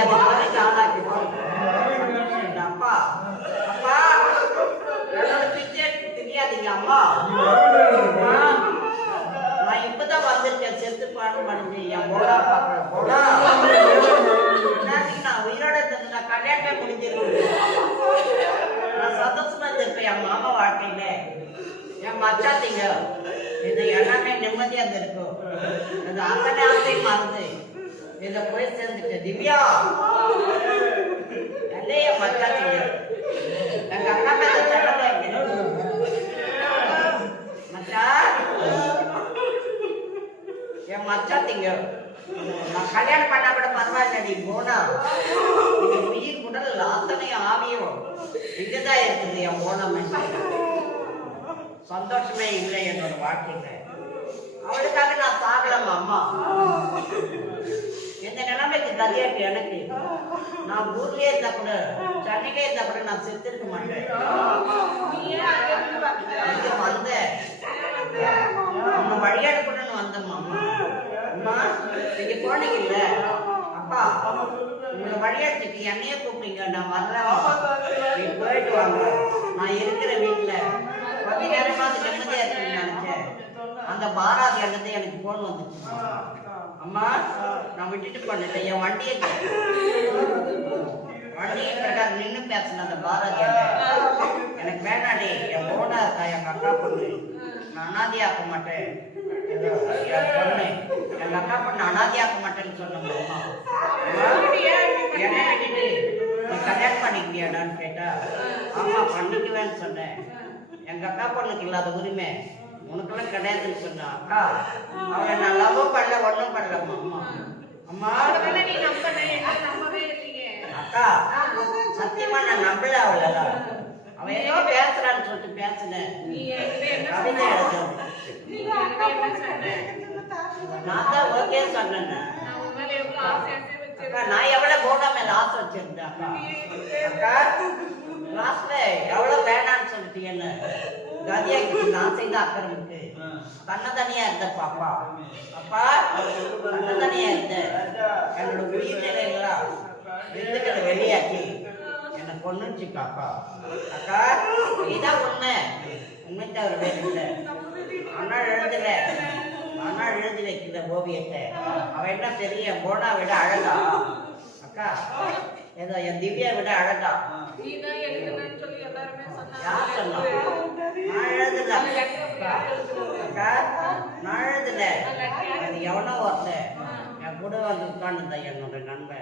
தெரியாது ஆளாக்கி அப்பா அப்பா என்னோட பிச்சை தெரியாதீங்க அம்மா. நான் இப்பதான் வந்திருக்கேன். செத்து பாடம் பண்ணி என் போடா பாக்குறேன் போடா. நான் உயிரோட இருந்தேன். கல்யாணமே முடிஞ்சிருக்கேன். நான் சந்தோஷமா இருந்திருப்பேன் என் மாமா வாழ்க்கையில. என் மச்சாத்தீங்க இது எல்லாமே நிம்மதியா இருக்கும். அது அத்தனை ஆசையும் மறந்து இதை போய் சேர்ந்துட்டு திவ்யா எல்லைய மச்சாத்தீங்க எங்க அக்கா மேல செலவு மச்சா என் மச்சாத்தீங்க. நான் கல்யாணம் பண்ணா கூட பரவாயில்லடி போனா உயிர் குடல் அத்தனை ஆவியும் இங்கதான் இருக்குது. என் போனமே சந்தோஷமே இல்லை என்னோட வாழ்க்கையில. அவளுக்காக நான் சாகலாம் அம்மா. எந்த நிலைமைக்கு கதையாட்டு எனக்கு. நான் ஊர்லயே இருந்தா கூட சென்னையிலே இருந்தா கூட நான் செத்துருக்க மாட்டேன். இங்க வந்தேன் உங்க வழியாடக்கூடன்னு வந்தம்மா. அம்மா நீங்க போனீங்கல்ல அப்பா உங்களை வழியாட்டுக்கு என்னையே கூப்பிட்டீங்க. நான் வரல நீ போயிட்டு வாங்க. நான் இருக்கிற வீட்டுல கொஞ்ச நேரமாவது நிம்மதியா இருக்குன்னு நினைச்சேன். அந்த பாராதி எண்ணத்தை எனக்கு போன் வந்துச்சு. அம்மா நான் விட்டுட்டு போனேன். என் வண்டியை பிரகாரம் நின்று பேசின அந்த பாராதி எனக்கு வேணாடி. என் போனா இருக்கா எங்க அக்கா பொண்ணு. நான் அனாதியாக்க மாட்டேன். என் பொண்ணு எங்க அக்கா பொண்ணு அனாதியாக்க மாட்டேன்னு சொன்னோம். என்ன விட்டுட்டு நீ கல்யாணம் பண்ணிக்கிறியாடான்னு கேட்டா ஆமா பண்ணிக்குவேன்னு சொன்னேன். எங்க அக்கா பொண்ணுக்கு இல்லாத உரிமை உனக்கெல்லாம் கிடையாதுன்னு சொன்னா அக்கா அவளை நான் லவ் பண்ணல ஒன்றும் பண்ணலம்மா. அம்மா அக்கா சத்தியமா நான் நம்பல அவளதான். அவன் ஏதோ பேசுறான்னு சொல்லிட்டு பேசினேன். கவிதை எழுதும் நான் தான் ஓகே சொன்னேன். அக்கா நான் எவ்வளவு போனா மேல ஆசை வச்சிருந்தேன். அக்கா அக்கா லாஸ்ட்ல எவ்வளவு வேணான்னு சொல்லிட்டு என்ன கதியாக்கு நான் செய்த அக்கறமுக்கு தன்னதனியா இருந்த பாப்பா. அப்பா தன்னதனியா இருந்த என்னோட உயிர் நிலைகளா விருதுகளை வெளியாக்கி என்னை கொன்னுச்சுக்கா அக்கா. அக்கா இதான் உண்மை. உண்மை தவிர வேண்டிய ஆனால் எழுதல. ஆனால் எழுதி வைக்கிற ஓவியத்தை அவன் என்ன பெரிய போனா விட அழகா அக்கா. ஏதோ என் திவ்யா விட அழகா. யார் சொன்னா? நான் எழுதல அக்கா. நான் எழுதல. அது எவனோ ஒருத்தன் என் கூட வந்து உட்கார்ந்து என்னோட நண்பன்.